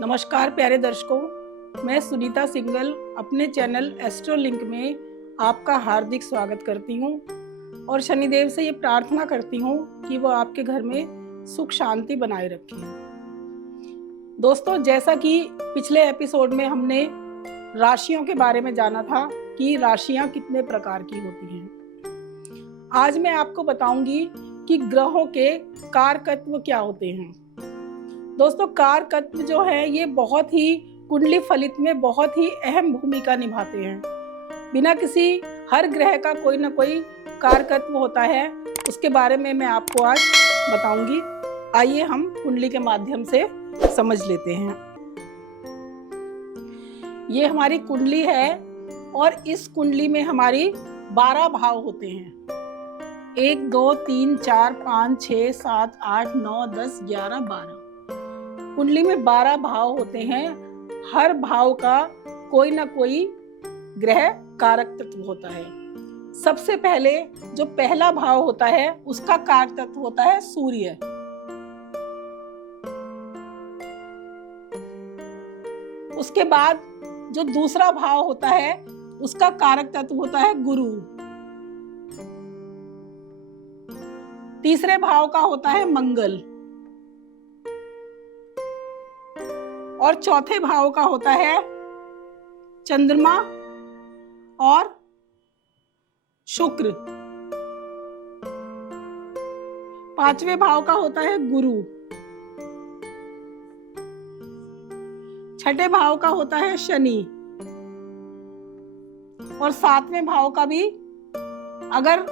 नमस्कार प्यारे दर्शकों, मैं सुनीता सिंगल अपने चैनल एस्ट्रोलिंक में आपका हार्दिक स्वागत करती हूँ और शनिदेव से ये प्रार्थना करती हूँ कि वो आपके घर में सुख शांति बनाए रखें। दोस्तों, जैसा कि पिछले एपिसोड में हमने राशियों के बारे में जाना था कि राशियाँ कितने प्रकार की होती हैं, आज मैं आपको बताऊंगी कि ग्रहों के कारकत्व क्या होते हैं। दोस्तों, कारकत्व जो है ये बहुत ही कुंडली फलित में बहुत ही अहम भूमिका निभाते हैं। बिना किसी हर ग्रह का कोई ना कोई कारकत्व होता है, उसके बारे में मैं आपको आज बताऊंगी। आइए हम कुंडली के माध्यम से समझ लेते हैं। ये हमारी कुंडली है और इस कुंडली में हमारी 12 भाव होते हैं। 1 2 3 4 5 6 7 8 9 10 11 12 कुंडली में 12 भाव होते हैं। हर भाव का कोई ना कोई ग्रह कारक तत्व होता है। सबसे पहले जो पहला भाव होता है उसका कारक तत्व होता है सूर्य। उसके बाद जो दूसरा भाव होता है उसका कारक तत्व होता है गुरु। तीसरे भाव का होता है मंगल और चौथे भाव का होता है चंद्रमा और शुक्र। पांचवें भाव का होता है गुरु। छठे भाव का होता है शनि और सातवें भाव का भी, अगर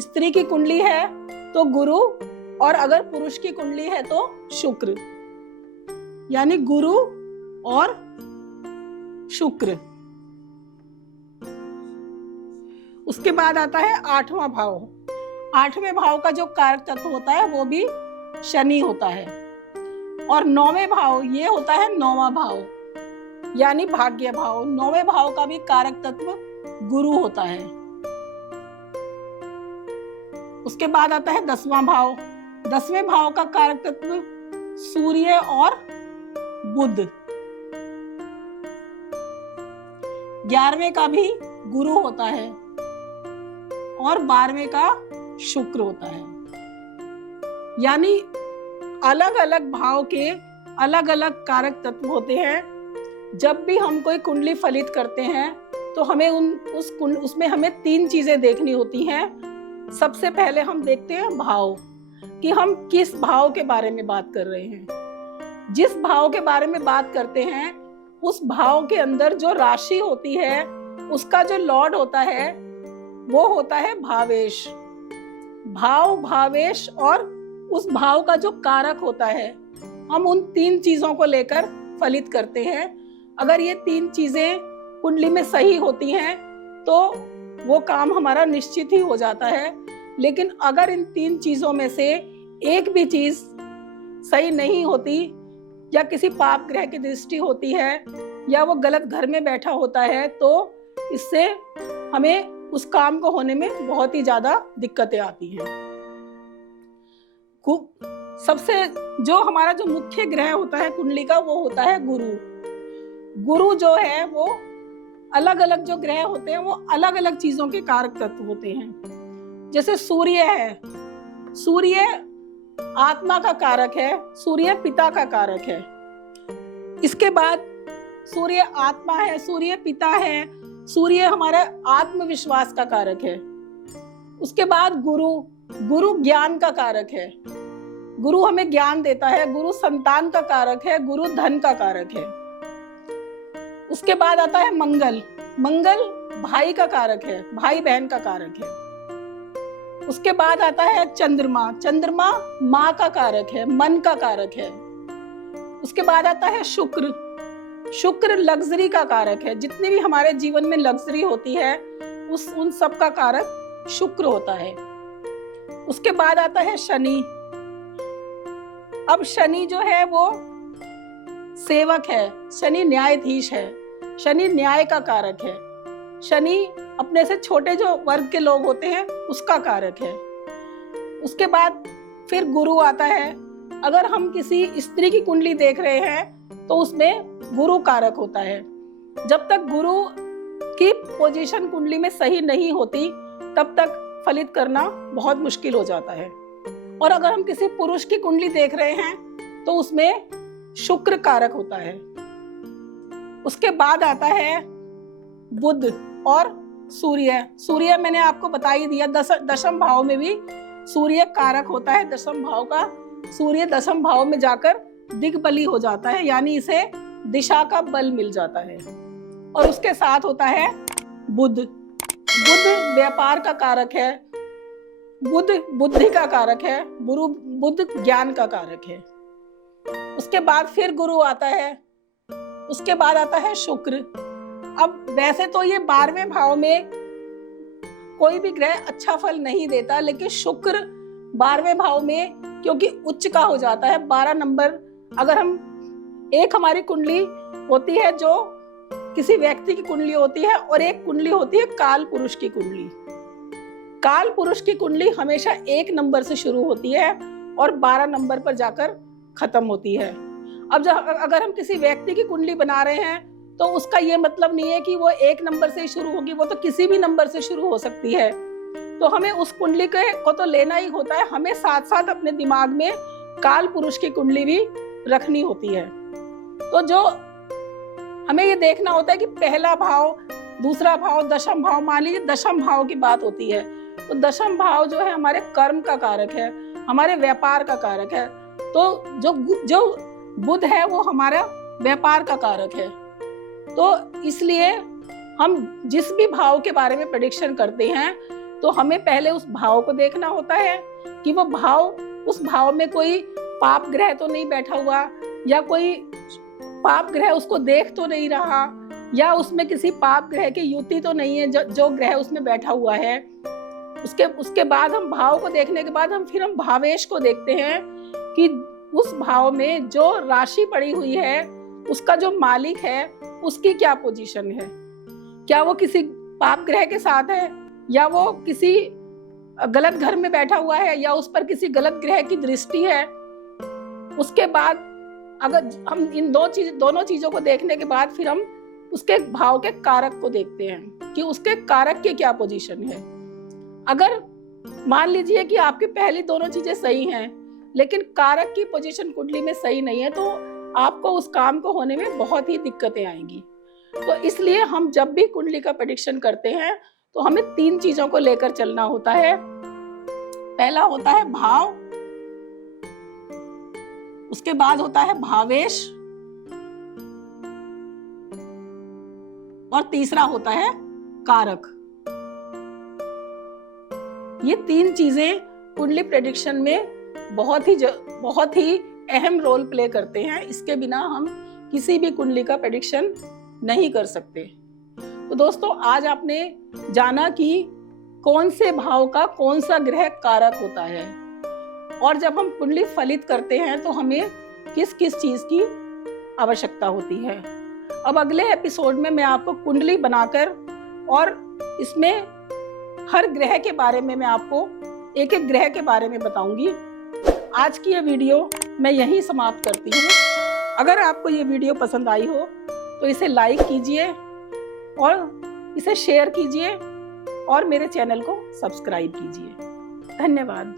स्त्री की कुंडली है तो गुरु और अगर पुरुष की कुंडली है तो शुक्र, यानी गुरु और शुक्र। उसके बाद आता है 8वां भाव। 8वें भाव का जो कारक तत्व होता है वो भी शनि होता है और 9वें भाव ये होता है 9वां भाव, यानी भाग्य भाव। 9वें भाव का भी कारक तत्व गुरु होता है। उसके बाद आता है 10वां भाव। 10वें भाव का कारक तत्व सूर्य और बुध। 11वें का भी गुरु होता है और 12वें का शुक्र होता है। यानी अलग अलग भाव के अलग अलग कारक तत्व होते हैं। जब भी हम कोई कुंडली फलित करते हैं तो हमें उसमें हमें 3 चीजें देखनी होती हैं। सबसे पहले हम देखते हैं भाव, कि हम किस भाव के बारे में बात कर रहे हैं। जिस भाव के बारे में बात करते हैं उस भाव के अंदर जो राशि होती है उसका जो लॉर्ड होता है वो होता है भावेश। भाव, भावेश और उस भाव का जो कारक होता है, हम उन 3 चीजों को लेकर फलित करते हैं। अगर ये 3 चीजें कुंडली में सही होती हैं तो वो काम हमारा निश्चित ही हो जाता है। लेकिन अगर इन 3 चीजों में से एक भी चीज सही नहीं होती, या किसी पाप ग्रह की दृष्टि होती है, या वो गलत घर में बैठा होता है, तो इससे हमें उस काम को होने में बहुत ही ज्यादा दिक्कतें आती हैं। सबसे जो हमारा जो मुख्य ग्रह होता है कुंडली का वो होता है गुरु। गुरु जो है वो अलग अलग जो ग्रह होते हैं वो अलग अलग चीजों के कारक तत्व होते हैं। जैसे सूर्य है, सूर्य आत्मा का कारक है, सूर्य पिता का कारक है। इसके बाद सूर्य आत्मा है, सूर्य पिता है, सूर्य हमारे आत्मविश्वास का कारक है। उसके बाद गुरु, गुरु ज्ञान का कारक है, गुरु हमें ज्ञान देता है। गुरु संतान का कारक है, गुरु धन का कारक है। उसके बाद आता है मंगल। मंगल भाई का कारक है, भाई बहन का कारक है। उसके बाद आता है चंद्रमा। चंद्रमा माँ का कारक है, मन का कारक है। उसके बाद आता है शुक्र। शुक्र लग्जरी का कारक है। जितनी भी हमारे जीवन में लग्जरी होती है उन सब का कारक शुक्र होता है। उसके बाद आता है शनि। अब शनि जो है वो सेवक है, शनि न्यायाधीश है, शनि न्याय का कारक है। शनि अपने से छोटे जो वर्ग के लोग होते हैं उसका कारक है। उसके बाद फिर गुरु आता है। अगर हम किसी स्त्री की कुंडली देख रहे हैं तो उसमें गुरु कारक होता है। जब तक गुरु की पोजीशन कुंडली में सही नहीं होती तब तक फलित करना बहुत मुश्किल हो जाता है। और अगर हम किसी पुरुष की कुंडली देख रहे हैं तो उसमें शुक्र कारक होता है। उसके बाद आता है बुध और सूर्य। सूर्य मैंने आपको बता ही दिया, दशम भाव में भी सूर्य कारक होता है। दशम भाव का सूर्य दशम भाव में जाकर दिग्बली हो जाता है, यानी इसे दिशा का बल मिल जाता है। और उसके साथ होता है बुध। बुध व्यापार का कारक है, बुध बुद्धि का कारक है, बुध ज्ञान का कारक है। उसके बाद फिर गुरु आता है, उसके बाद आता है शुक्र। अब वैसे तो ये 12वें भाव में कोई भी ग्रह अच्छा फल नहीं देता, लेकिन शुक्र 12वें भाव में क्योंकि उच्च का हो जाता है 12 नंबर। अगर हम एक हमारी कुंडली होती है जो किसी व्यक्ति की कुंडली होती है और एक कुंडली होती है काल पुरुष की कुंडली। काल पुरुष की कुंडली हमेशा 1 नंबर से शुरू होती है और 12 नंबर पर जाकर खत्म होती है। अब अगर हम किसी व्यक्ति की कुंडली बना रहे हैं तो उसका ये मतलब नहीं है कि वो 1 नंबर से ही शुरू होगी, वो तो किसी भी नंबर से शुरू हो सकती है। तो हमें उस कुंडली को तो लेना ही होता है, हमें साथ साथ अपने दिमाग में काल पुरुष की कुंडली भी रखनी होती है। तो जो हमें ये देखना होता है कि पहला भाव, दूसरा भाव, दशम भाव, मान लीजिए दशम भाव की बात होती है तो दशम भाव जो है हमारे कर्म का कारक है, हमारे व्यापार का कारक है। तो जो बुध है वो हमारा व्यापार का कारक है। तो इसलिए हम जिस भी भाव के बारे में प्रेडिक्शन करते हैं तो हमें पहले उस भाव को देखना होता है कि वो भाव, उस भाव में कोई पाप ग्रह तो नहीं बैठा हुआ, या कोई पाप ग्रह उसको देख तो नहीं रहा, या उसमें किसी पाप ग्रह की युति तो नहीं है जो ग्रह उसमें बैठा हुआ है। उसके बाद हम भाव को देखने के बाद हम भावेश को देखते हैं कि उस भाव में जो राशि पड़ी हुई है उसका जो मालिक है उसकी क्या पोजीशन है, क्या वो किसी पाप ग्रह के साथ है, या वो किसी गलत घर में बैठा हुआ है, या उस पर किसी गलत ग्रह की दृष्टि है। उसके बाद अगर हम इन दोनों चीजों को देखने के बाद फिर हम उसके भाव के कारक को देखते हैं कि उसके कारक की क्या पोजीशन है। अगर मान लीजिए कि आपकी पहली दोनों चीजें सही हैं लेकिन कारक की पोजीशन कुंडली में सही नहीं है तो आपको उस काम को होने में बहुत ही दिक्कतें आएंगी। तो इसलिए हम जब भी कुंडली का प्रेडिक्शन करते हैं तो हमें 3 चीजों को लेकर चलना होता है। पहला होता है भाव, उसके बाद होता है भावेश, और तीसरा होता है कारक। ये 3 चीजें कुंडली प्रेडिक्शन में बहुत ही अहम रोल प्ले करते हैं। इसके बिना हम किसी भी कुंडली का प्रेडिक्शन नहीं कर सकते। तो दोस्तों, आज आपने जाना कि कौन से भाव का कौन सा ग्रह कारक होता है, और जब हम कुंडली फलित करते हैं तो हमें किस किस चीज की आवश्यकता होती है। अब अगले एपिसोड में मैं आपको कुंडली बनाकर और इसमें हर ग्रह के बारे में मैं आपको एक एक ग्रह के बारे में बताऊंगी। आज की ये वीडियो मैं यहीं समाप्त करती हूँ। अगर आपको ये वीडियो पसंद आई हो तो इसे लाइक कीजिए और इसे शेयर कीजिए और मेरे चैनल को सब्सक्राइब कीजिए। धन्यवाद।